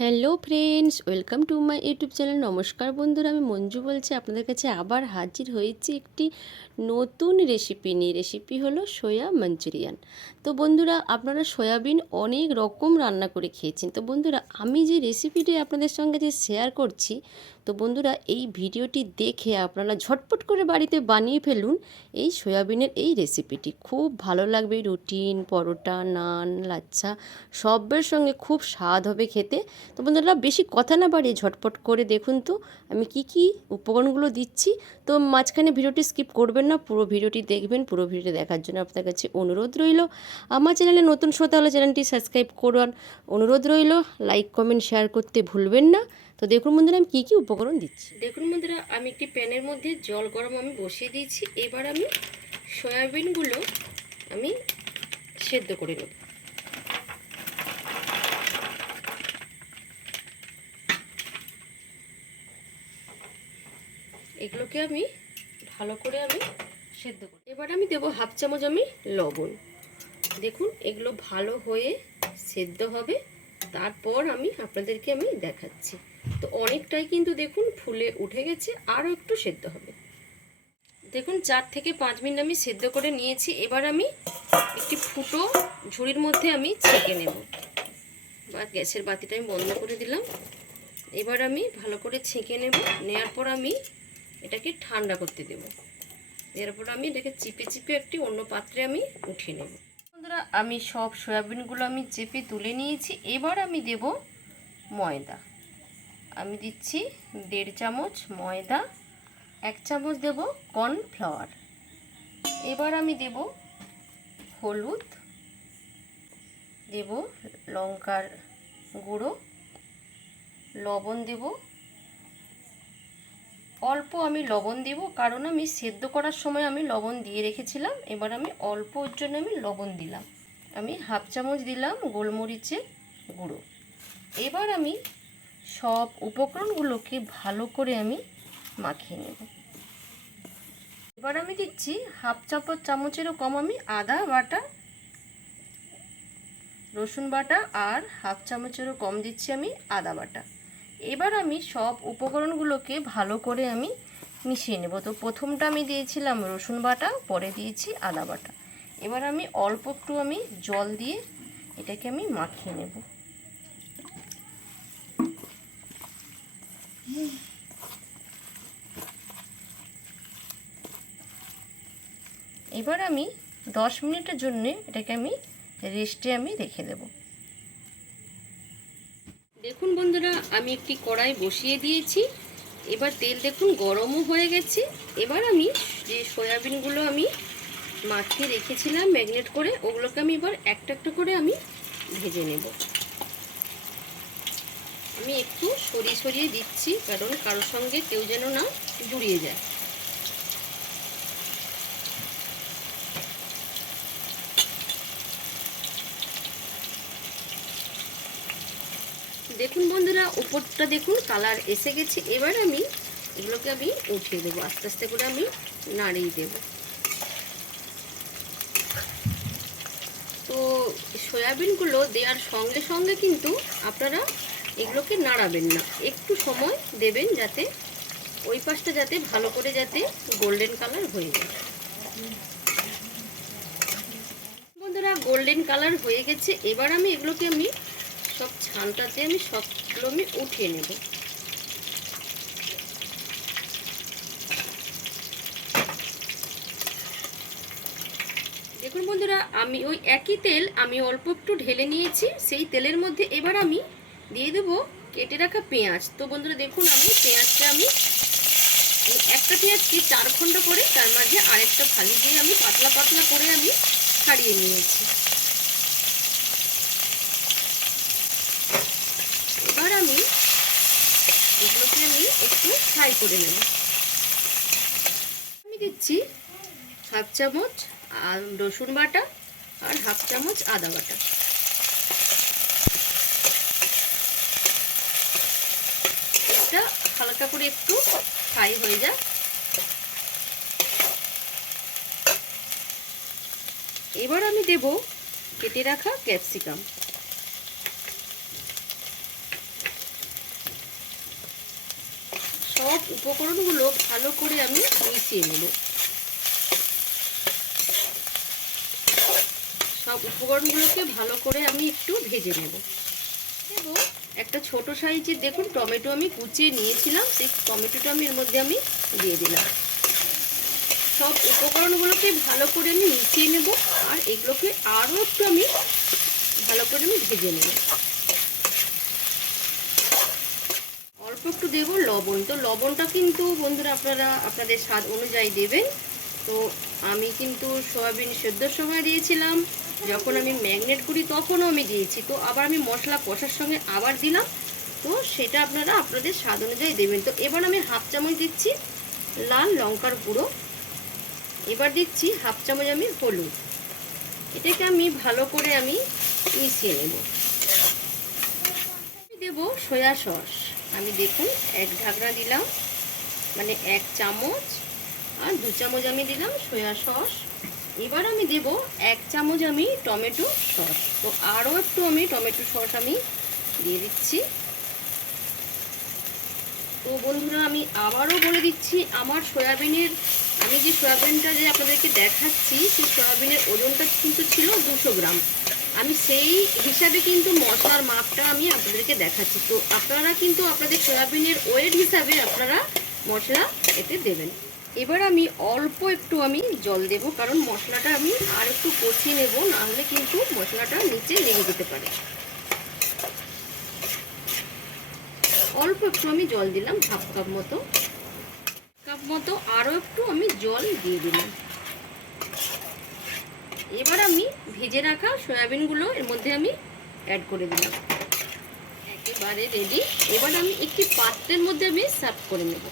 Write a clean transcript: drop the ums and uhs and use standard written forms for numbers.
Hello friends, welcome to my YouTube channel. নমস্কার বন্ধুরা, আমি মঞ্জু বলছি। আপনাদের কাছে আবার হাজির হয়েছি একটি নতুন রেসিপি নিয়ে। রেসিপি হলো সোয়া মাঞ্চুরিয়ান। তো বন্ধুরা, আপনারা সয়াবিন অনেক রকম রান্না করে খেয়েছেন। তো বন্ধুরা, আমি যে রেসিপিটি আপনাদের সঙ্গে যে শেয়ার করছি, তো বন্ধুরা এই ভিডিওটি দেখে আপনারা ঝটপট করে বাড়িতে বানিয়ে ফেলুন এই সয়াবিনের এই রেসিপিটি। খুব ভালো লাগবে, রুটিন, পরোটা, নান, লাচ্ছা সবের সঙ্গে খুব স্বাদ হবে খেতে। তো বন্ধুরা, বেশি কথা না বাড়িয়ে ঝটপট করে দেখুন তো আমি কি কি উপকরণগুলো দিচ্ছি। তো মাঝখানে ভিডিওটি স্কিপ করবেন না, পুরো ভিডিওটি দেখবেন। পুরো ভিডিওটি দেখার জন্য আপনার কাছে অনুরোধ রইল। আমার চ্যানেলে নতুন শ্রোতা হলে চ্যানেলটি সাবস্ক্রাইব করুন, অনুরোধ রইল। লাইক, কমেন্ট, শেয়ার করতে ভুলবেন না। তো দেখুন বন্ধুরা, আমি কী কী উপকরণ দিচ্ছি। দেখুন বন্ধুরা, আমি একটি প্যানের মধ্যে জল গরম আমি বসিয়ে দিয়েছি। এবার আমি সয়াবিনগুলো আমি সেদ্ধ করে নেব। এগুলোকে আমি ভালো করে আমি সেদ্ধ করি। এবার আমি দেবো হাফ চামচ আমি লবণ। দেখুন এগুলো ভালো হয়ে সেদ্ধ হবে, তারপর আমি আপনাদেরকে আমি দেখাচ্ছি। তো অনেকটাই কিন্তু দেখুন ফুলে উঠে গেছে, আরও একটু সেদ্ধ হবে। দেখুন 4 থেকে 5 মিনিট আমি সেদ্ধ করে নিয়েছি। এবার আমি একটি ফুটো ঝুড়ির মধ্যে আমি ছেঁকে নেব। বা গ্যাসের বাতিটা আমি বন্ধ করে দিলাম। এবার আমি ভালো করে ছেঁকে নেব। নেওয়ার পর আমি এটাকে ঠান্ডা করতে দেব। এরপর আমি এটাকে চিপে চিপে একটি অন্য পাত্রে আমি উঠিয়ে নেব। বন্ধুরা, আমি সব সয়াবিনগুলো আমি চেপে তুলে নিয়েছি। এবার আমি দেব ময়দা। আমি দিচ্ছি 1.5 চামচ ময়দা, 1 চামচ দেব কর্নফ্লাওয়ার। এবার আমি দেব হলুদ, দেব লঙ্কার গুঁড়ো, লবণ দেব অল্প। আমি লবণ দেব কারণ আমি সেদ্ধ করার সময় আমি লবণ দিয়ে রেখেছিলাম। এবার আমি অল্প ওর জন্য আমি লবণ দিলাম। আমি হাফ চামচ দিলাম গোলমরিচের গুঁড়ো। এবার আমি সব উপকরণগুলোকে ভালো করে আমি মাখিয়ে নেব। এবার আমি দিচ্ছি হাফ চামচেরও কম আমি আদা বাটা, রসুন বাটা, আর হাফ চামচেরও কম দিচ্ছি আমি আদা বাটা। এবার আমি সব উপকরণগুলোকে ভালো করে আমি মিশিয়ে নেব। তো প্রথমটা আমি দিয়েছিলাম রসুন বাটা, পরে দিয়েছি আদা বাটা। এবার আমি অল্প একটু আমি জল দিয়ে এটাকে আমি মাখিয়ে নেব। এবার আমি 10 মিনিটের জন্য এটাকে আমি রেস্টে আমি রেখে দেব। দেখুন বন্ধুরা, আমি একটি কড়াই বসিয়ে দিয়েছি। এবার তেল দেখুন গরমও হয়ে গেছে। এবার আমি যে সয়াবিনগুলো আমি মাখিয়ে রেখেছিলাম ম্যাগনেট করে, ওগুলোকে আমি এবার একটা একটা করে আমি ভেজে নেব। আমি একটু সরিয়ে সরিয়ে দিচ্ছি, কারণ কারোর সঙ্গে কেউ যেন না জড়িয়ে যায়। দেখুন বন্ধুরা, উপরটা দেখুন কালার এসে গেছে। এবার আমি এগুলোকে আমি উঠিয়ে দেবো, আস্তে আস্তে করে আমি নাড়িয়ে দেব। তো সয়াবিনগুলো দেওয়ার সঙ্গে সঙ্গে কিন্তু আপনারা এগুলোকে নাড়াবেন না, একটু সময় দেবেন, যাতে ওই পাশটা যাতে ভালো করে যাতে গোল্ডেন কালার হয়ে যায়। বন্ধুরা, গোল্ডেন কালার হয়ে গেছে। এবার আমি এগুলোকে আমি সব ছানটাতে আমি সবগুলো আমি উঠিয়ে নেব। দেখুন বন্ধুরা, আমি ওই একই তেল আমি অল্প একটু ঢেলে নিয়েছি। সেই তেলের মধ্যে এবার আমি দিয়ে দেবো কেটে রাখা পেঁয়াজ। তো বন্ধুরা দেখুন, আমি পেঁয়াজটা আমি একটা পেঁয়াজকে 4 খণ্ড করে তার মাঝে আরেকটা ফালি দিয়ে আমি পাতলা পাতলা করে আমি ছাড়িয়ে নিয়েছি। এবার আমি এগুলোকে আমি একটু ফ্রাই করে নেব। আমি দিচ্ছি হাফ চামচ রসুন বাটা আর হাফ চামচ আদা বাটা। এটা হালকা করে একটু ফ্রাই হয়ে যায়। এবার আমি দেব কেটে রাখা ক্যাপসিকাম। সব উপকরণগুলো ভালো করে আমি মিশিয়ে নেব। সব উপকরণগুলোকে ভালো করে আমি একটু ভেজে নেব। এবং একটা ছোট সাইজের দেখুন টমেটো আমি কুচিয়ে নিয়েছিলাম, সেই টমেটোটা আমি এর মধ্যে আমি দিয়ে দিলাম। সব উপকরণগুলোকে ভালো করে আমি মিশিয়ে নেব, আর এগুলোকে আরও একটু আমি ভালো করে আমি ভেজে নেব। অল্প একটু দেব লবণ। তো লবণটা কিন্তু বন্ধুরা আপনারা আপনাদের স্বাদ অনুযায়ী দেবেন। তো আমি কিন্তু সয়াবিন সেদ্ধর সময় দিয়েছিলাম, যখন আমি ম্যাগনেট করি তখনও আমি দিয়েছি, তো আবার আমি মশলা কষার সঙ্গে আবার দিলাম। তো সেটা আপনারা আপনাদের স্বাদ অনুযায়ী দেবেন। তো এবার আমি হাফ চামচ দিচ্ছি লাল লঙ্কার গুঁড়ো, এবার দিচ্ছি হাফ চামচ আমি হলুদ। এটাকে আমি ভালো করে আমি মিশিয়ে নেব। দেব সয়া সস। আমি দেখুন এক ঢাকনা দিলাম, মানে 1 চামচ, আর 2 চামচ আমি দিলাম সয়া সস। এবার আমি দেব 1 চামচ আমি টমেটো সস। তো আরও একটু আমি টমেটো সস আমি দিয়ে দিচ্ছি। তো বন্ধুরা আমি আবারও বলে দিচ্ছি, আমার সয়াবিনের, আমি যে সয়াবিনটা যে আপনাদেরকে দেখাচ্ছি সেই সয়াবিনের ওজনটা কিন্তু ছিল 200 গ্রাম। আমি সেই হিসাবে কিন্তু মশলার মাপটা আমি আপনাদেরকে দেখাচ্ছি। তো আপনারা কিন্তু আপনাদের সয়াবিনের ওয়েট হিসাবে আপনারা মশলা এতে দেবেন। এবার আমি অল্প একটু আমি জল দেব, কারণ মশলাটা আমি আর একটু কষিয়ে নেব, নাহলে কিন্তু মশলাটা নিচে লেগে যেতে পারে। অল্প একটু আমি জল দিলাম, হাফ কাপ মতো আরও একটু আমি জল দিয়ে দিলাম। এবার আমি ভেজে রাখা সয়াবিনগুলো এর মধ্যে আমি অ্যাড করে দিলাম। একেবারে রেডি। এবার আমি একটি পাত্রের মধ্যে আমি সার্ভ করে নেব।